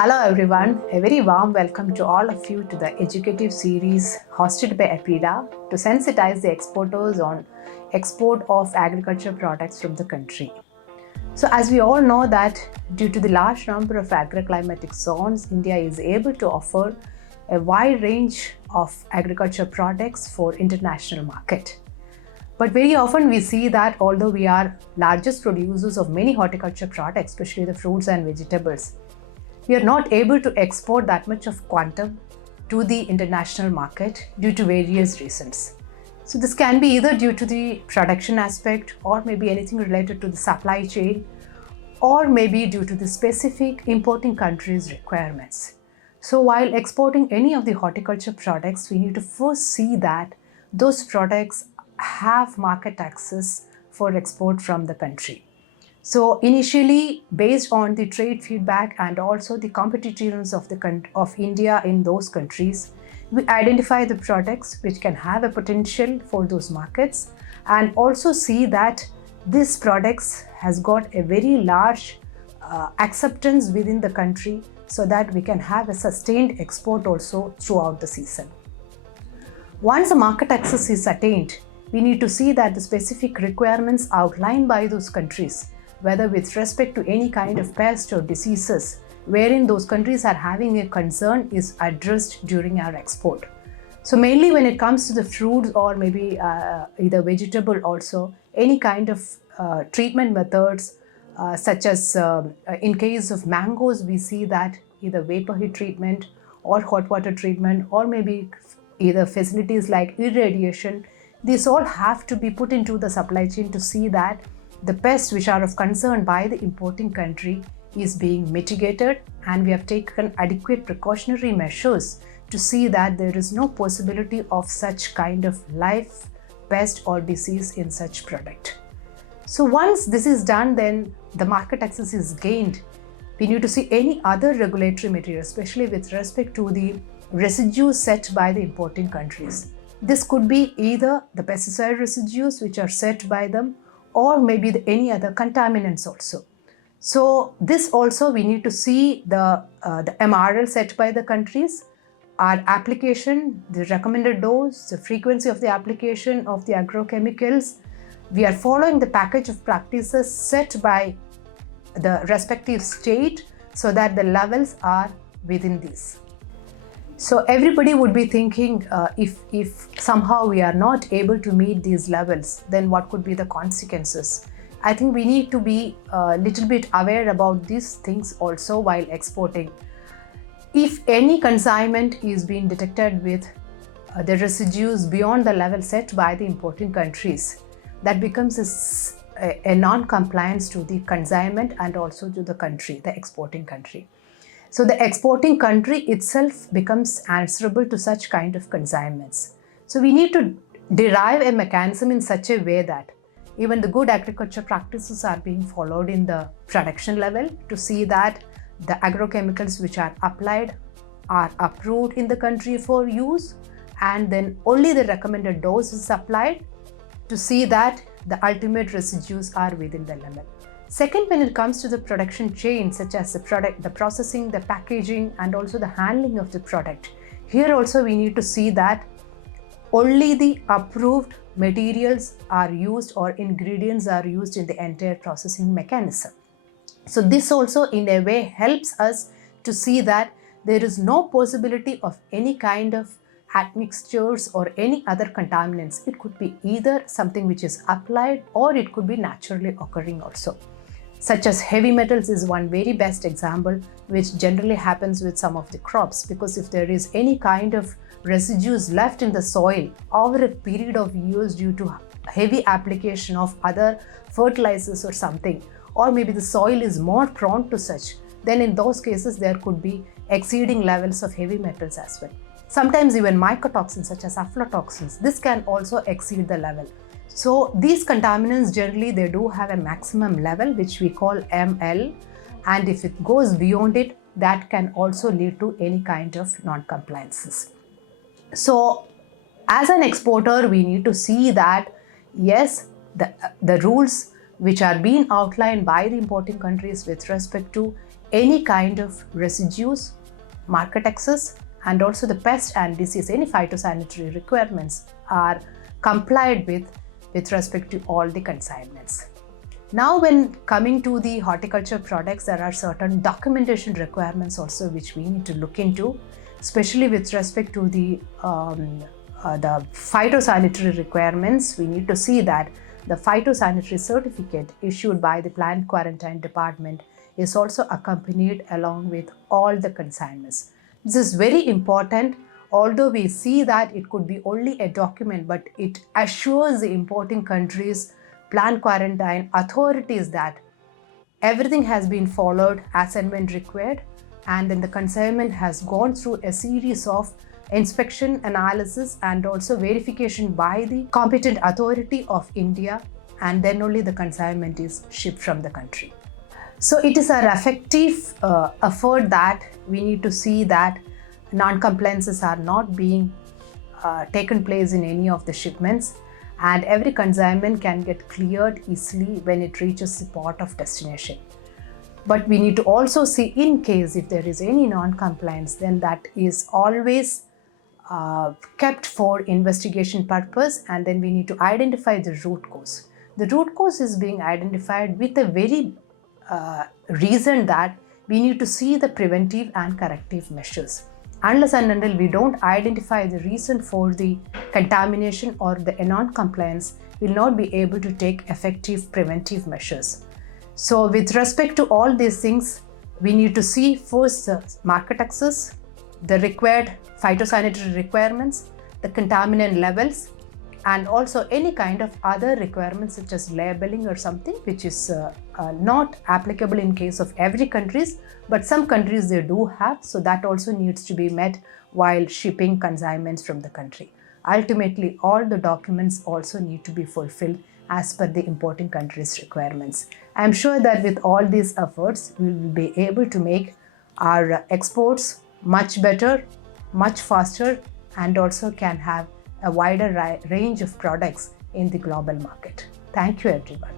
Hello everyone, a very warm welcome to all of you to the educative series hosted by APEDA to sensitize the exporters on export of agriculture products from the country. So as we all know that due to the large number of agroclimatic zones, India is able to offer a wide range of agriculture products for international market. But very often we see that although we are largest producers of many horticulture products, especially the fruits and vegetables, we are not able to export that much of quantum to the international market due to various reasons. So this can be either due to the production aspect or maybe anything related to the supply chain or maybe due to the specific importing countries' requirements. So while exporting any of the horticulture products, we need to first see that those products have market access for export from the country. So initially, based on the trade feedback and also the competitiveness of India in those countries, we identify the products which can have a potential for those markets and also see that these products has got a very large acceptance within the country so that we can have a sustained export also throughout the season. Once the market access is attained, we need to see that the specific requirements outlined by those countries, whether with respect to any kind of pest or diseases, wherein those countries are having a concern is addressed during our export. So mainly when it comes to the fruits or maybe either vegetable also, any kind of treatment methods such as in case of mangoes, we see that either vapor heat treatment or hot water treatment or maybe either facilities like irradiation, these all have to be put into the supply chain to see that the pests which are of concern by the importing country is being mitigated, and we have taken adequate precautionary measures to see that there is no possibility of such kind of live pest or disease in such product. So once this is done, then the market access is gained. We need to see any other regulatory material, especially with respect to the residues set by the importing countries. This could be either the pesticide residues which are set by them or maybe any other contaminants also. So this also we need to see the MRL set by the countries, our application, the recommended dose, the frequency of the application of the agrochemicals. We are following the package of practices set by the respective state so that the levels are within these. So everybody would be thinking if somehow we are not able to meet these levels, then what could be the consequences? I think we need to be a little bit aware about these things also while exporting. If any consignment is being detected with the residues beyond the level set by the importing countries, that becomes a non-compliance to the consignment and also to the country, the exporting country. So the exporting country itself becomes answerable to such kind of consignments. So we need to derive a mechanism in such a way that even the good agriculture practices are being followed in the production level to see that the agrochemicals which are applied are approved in the country for use, and then only the recommended dose is applied to see that the ultimate residues are within the limit. Second, when it comes to the production chain, such as the processing, the packaging, and also the handling of the product, here also we need to see that only the approved materials are used or ingredients are used in the entire processing mechanism. So this also in a way helps us to see that there is no possibility of any kind of admixtures or any other contaminants. It could be either something which is applied or it could be naturally occurring also. Such as heavy metals is one very best example, which generally happens with some of the crops, because if there is any kind of residues left in the soil over a period of years due to heavy application of other fertilizers or something, or maybe the soil is more prone to such, then in those cases there could be exceeding levels of heavy metals as well. Sometimes even mycotoxins such as aflatoxins, this can also exceed the level. So these contaminants generally they do have a maximum level which we call ML, and if it goes beyond it, that can also lead to any kind of non-compliances. So as an exporter, we need to see that yes, the rules which are being outlined by the importing countries with respect to any kind of residues, market access, and also the pest and disease, any phytosanitary requirements are complied with respect to all the consignments. Now, when coming to the horticulture products, there are certain documentation requirements also which we need to look into, especially with respect to the phytosanitary requirements. We need to see that the phytosanitary certificate issued by the plant quarantine department is also accompanied along with all the consignments. This is very important. Although we see that it could be only a document, but it assures the importing countries, plant quarantine authorities that everything has been followed as and when required, and then the consignment has gone through a series of inspection, analysis, and also verification by the competent authority of India, and then only the consignment is shipped from the country. So it is an effective effort that we need to see that non-compliances are not being taken place in any of the shipments, and every consignment can get cleared easily when it reaches the port of destination. But we need to also see, in case if there is any non-compliance, then that is always kept for investigation purpose, and then we need to identify the root cause. The root cause is being identified with a very reason that we need to see the preventive and corrective measures. Unless and until we don't identify the reason for the contamination or the non-compliance, we will not be able to take effective preventive measures. So with respect to all these things, we need to see first the market access, the required phytosanitary requirements, the contaminant levels, and also any kind of other requirements such as labeling or something which is not applicable in case of every countries, but some countries they do have, so that also needs to be met while shipping consignments from the country. Ultimately, all the documents also need to be fulfilled as per the importing country's requirements. I am sure that with all these efforts, we will be able to make our exports much better, much faster, and also can have a wider range of products in the global market. Thank you, everyone.